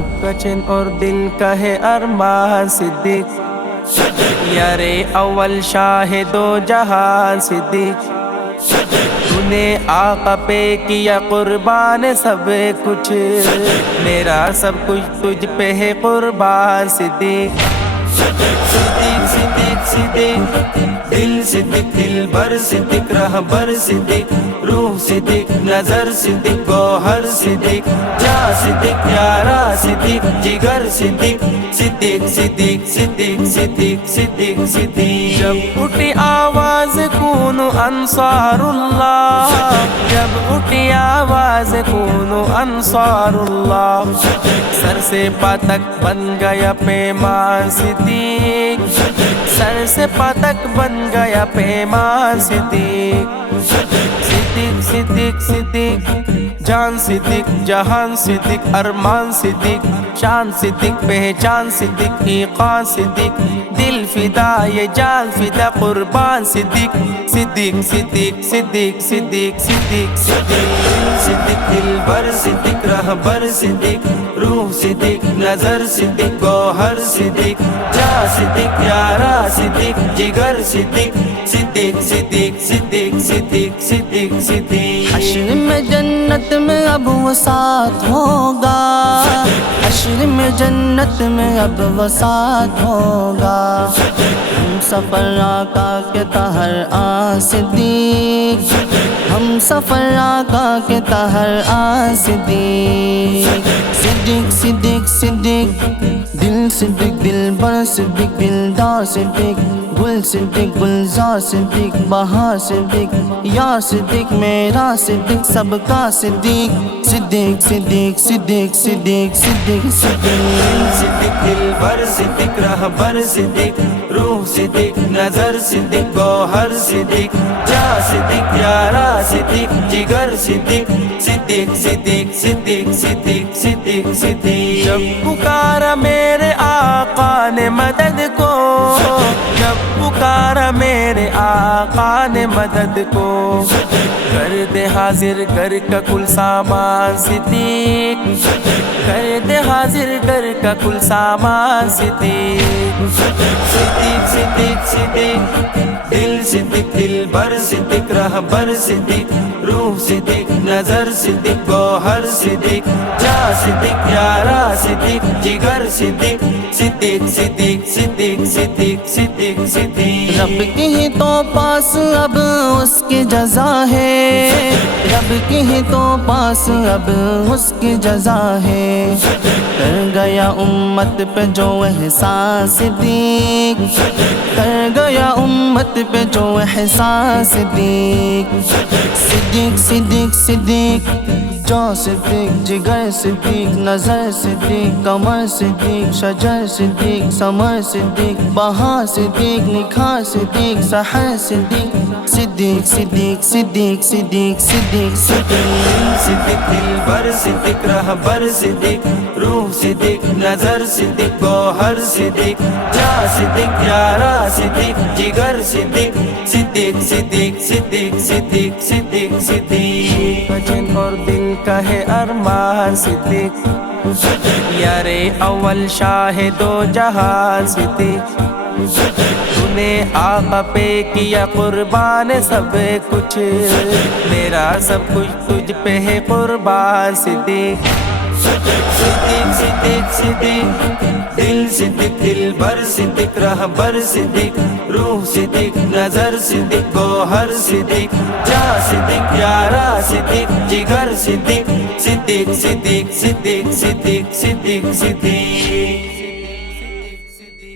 روح کا چین اور دل کا ہے ارمان صدیق، یارے اول شاہد و جہان صدیق، تو نے آقا پہ کیا قربان سب کچھ، میرا سب کچھ تجھ پہ ہے قربان صدیق، صدیق صدیق صدیق دل صدیق دل بر صدیق رہبر صدیق، روح صدیق نظر صدیق گوہر صدیق، جاں صدیق یارا صدیق جگر صدیق، صدیق صدیق صدیق صدیق صدیق صدیق۔ جب اٹھی آواز کونو انصار اللہ، جب اٹھی آواز کونو انصار اللہ، سر سے پا تک بن گیا پیمان صدیق، سر سے پا تک بن گیا پیمان صدیق، صدیق صدیق صدیق جان صدیق جہان صدیق ارمان صدیق، شان صدیق پہچان صدیق ایقان صدیق، دل فدا یہ جان فدا قربان صدیق، صدیق صدیق صدیق صدیق صدیق صدیق، صدیق دل بر صدیق رہبر صدیق، روح صدیق نظر صدیق گوہر صدیق، جاں صدیق یارا صدیق جگر صدیق، صدیق صدیق صدیق صدیق صدیق صدیق۔ حشر میں جنت میں اب وہ ساتھ ہوگا، حشر میں جنت میں اب وہ ساتھ ہوگا، ہم سفر آقا کے طاہر آن صدیق، ہم سفر آقا کے طاہر آن صدیق، صدیق صدیق صدیق دل صدیق دل بر صدیق دلدار صدیق، گل صدیق گلزار صدیق بہار صدیق، یا صدیق میرا صدیق سب کا صدیق، صدیق صدیق صدیق صدیق صدیق صدیق، صدیق دل بر صدیق رہبر صدیق، روح صدیق نظر صدیق گوہر صدیق، جاں صدیق یارا صدیق جگر صدیق، صدیق صدیق صدیق صدیق صدیق صدیق۔ جب پکارا میرے آقا نے مدد کو، جب پکارا میرے آقا نے مدد کو، کر دے حاضر گھر کا کل سامان صدیق، کر دے حاضر گھر کا کل سامان صدیق، صدیق صدیق صدیق دل صدیق دل بر صدیق رہبر صدیق، روح صدیق نظر صدیق گوہر صدیق، جاں صدیق یارا صدیق جگر صدیق، صدیق صدیق صدیق صدیق صدیق صدیق۔ رب کی ہی تو پاس اب اس کی جزا ہے، رب کی ہی تو پاس اب اس کی جزا ہے، کر گیا امت پہ جو احسان صدیق، کر گیا امت پہ جو احسان صدیق، صدیق صدیق صدیق جو صدیق جگر صدیق نظر صدیق قمر صدیق شجر صدیق ثمر صدیق بہار صدیق نکھار صدیق سحر صدیق، صدیق صدیق صدیق صدیق صدیق صدیق، صدیق دل بر صدیق رہبر صدیق، روح صدیق نظر صدیق گوہر صدیق، جاں صدیق یارا صدیق جگر صدیق، صدیق صدیق صدیق صدیق صدیق صدیق، جن اور دل کا ہے ارمان صدیق، یارے اول شاہد و جہان صدیق، تو نے آقا پہ کیا قربان سب کچھ، میرا سب کچھ تجھ پہ ہے قربان صدیق، صدیق صدیق صدیق دل صدیق دل بر صدیق رہبر صدیق، روح صدیق نظر صدیق گوہر صدیق، جاں صدیق یارا صدیق جگر صدیق، صدیق صدیق صدیق صدیق صدیق صدیق۔